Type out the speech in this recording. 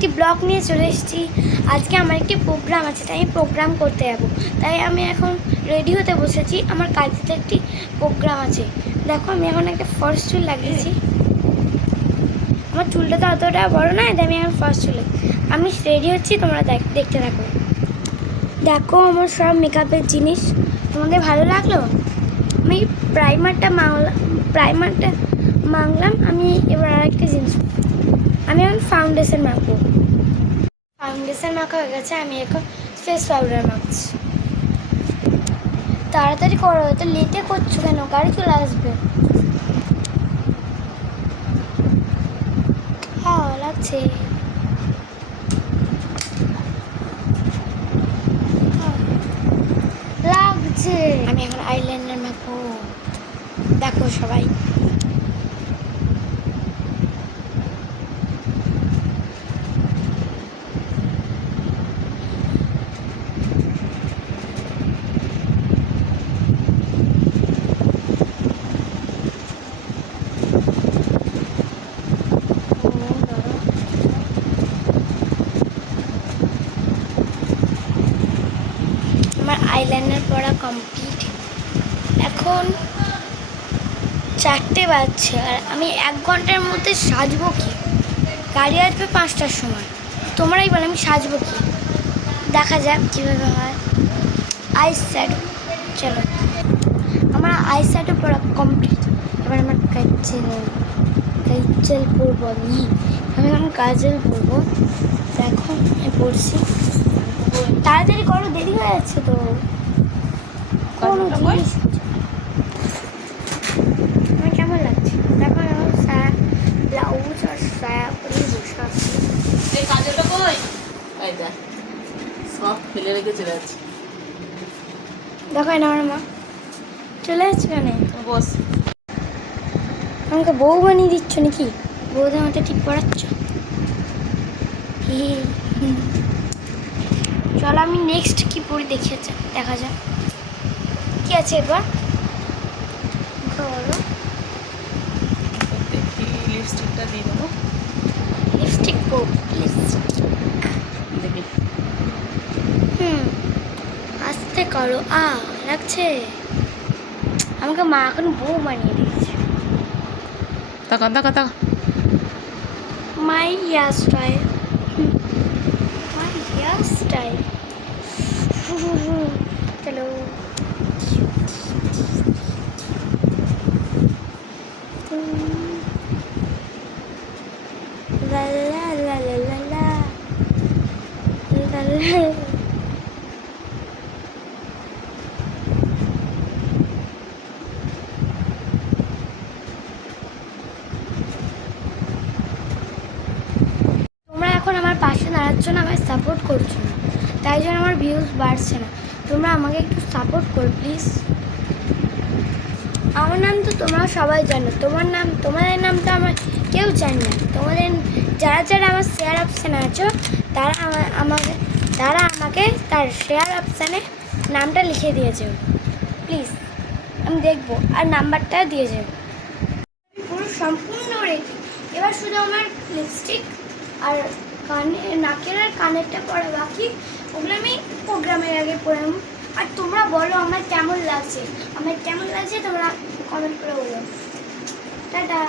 একটি ব্লগ নিয়ে চলে এসেছি। আজকে আমার একটি প্রোগ্রাম আছে, তাই আমি প্রোগ্রাম করতে যাব। তাই আমি এখন রেডি হতে বসেছি। আমার কাজেতে একটি প্রোগ্রাম আছে। দেখো আমি এখন একটা ফার্স্ট চুল লাগিয়েছি। আমার চুলটা তো অতটা বড় নয়, তাই আমি এখন ফার্স্ট চুলে আমি রেডি হচ্ছি। তোমরা দেখতে থাকো। দেখো আমার সব মেকআপের জিনিস। তোমাদের ভালো লাগলো? আমি প্রাইমারটা মাংলাম। আমি এবার আরেকটা জিনিস, আমি এখন ফাউন্ডেশন মাখবো। ফাউন্ডেশন মাখা হয়ে গেছে, আমি এখন ফেস পাউডার মাখছি। তাড়াতাড়ি করো, তো লেটে করছো কেন? গাড়ি চলে আসবে। হ্যাঁ লাগছে। লাগছে। আমি এখন আইলাইনার মাখবো। দেখো সবাই। আমার আইলাইনার পড়া কমপ্লিট। এখন 4টে বাজছে, আর আমি 1 ঘন্টার মধ্যে সাজবো কি? গাড়ি আসবে 5টার সময়। তোমরাই বলো আমি সাজবো কি? দেখা যাক কীভাবে হয়। আইস শ্যাডো, চলো। আমার আইস শ্যাডো পড়া কমপ্লিট। এবার আমার কাজল পরবো। আমি এখন কাজল পরবো। দেখো আমি পড়ছি। তাড়াতাড়ি করো, দেরি হয়ে যাচ্ছে তো। কোনো জিনিস আমার কেমন লাগছে দেখো। এখন সায়া ব্লাউজ আর সায়া পরে বসে আছি। এই কাজলটা কই? এই দেখ সব ফেলে রেখে চলে যাচ্ছে। দেখো না আমার মা চলে যাচ্ছে কেন? বস আমাকে বউ বানিয়ে দিচ্ছ নাকি? বউদের মতো ঠিক পড়াচ্ছ। চলো আমি নেক্সট কি পড়ি দেখা যাক কি আছে এবার। বলো। লিপস্টিকটা দিয়ে দেবো। লিপস্টিক পরব, লিপস্টিক। দেখি আস্তে করো। লাগছে। আমাকে মা এখন বউ বানিয়ে দিয়েছে। তাকা তাকা তাকা। My hair style, my hair style. চলো। লা লা লা লা লা লা লা লা। তোমরা এখন আমার পাশে দাঁড়াচ্ছ না, আমায় সাপোর্ট করছো না, তাই জন্য আমার ভিউজ বাড়ছে না। তোমরা আমাকে একটু সাপোর্ট করো প্লিজ। আমার নাম তো তোমরা সবাই জানো। তোমাদের নাম তো আমার কেউ জানে না। যারা আমার শেয়ার অপশানে আছো, তারা আমাকে তার শেয়ার অপশানে নামটা লিখে দিয়েছে প্লিজ। আমি দেখবো, আর নাম্বারটা দিয়ে যাবো। পুরো সম্পূর্ণ রেডি। এবার শুধু আমার লিপস্টিক আর নাকের আর কানেরটা পরা বাকি। ওগুলো আমি প্রোগ্রামের আগে পরে। আর তোমরা বলো আমার কেমন লাগছে তোমরা কমেন্ট করে বলো। টাটা।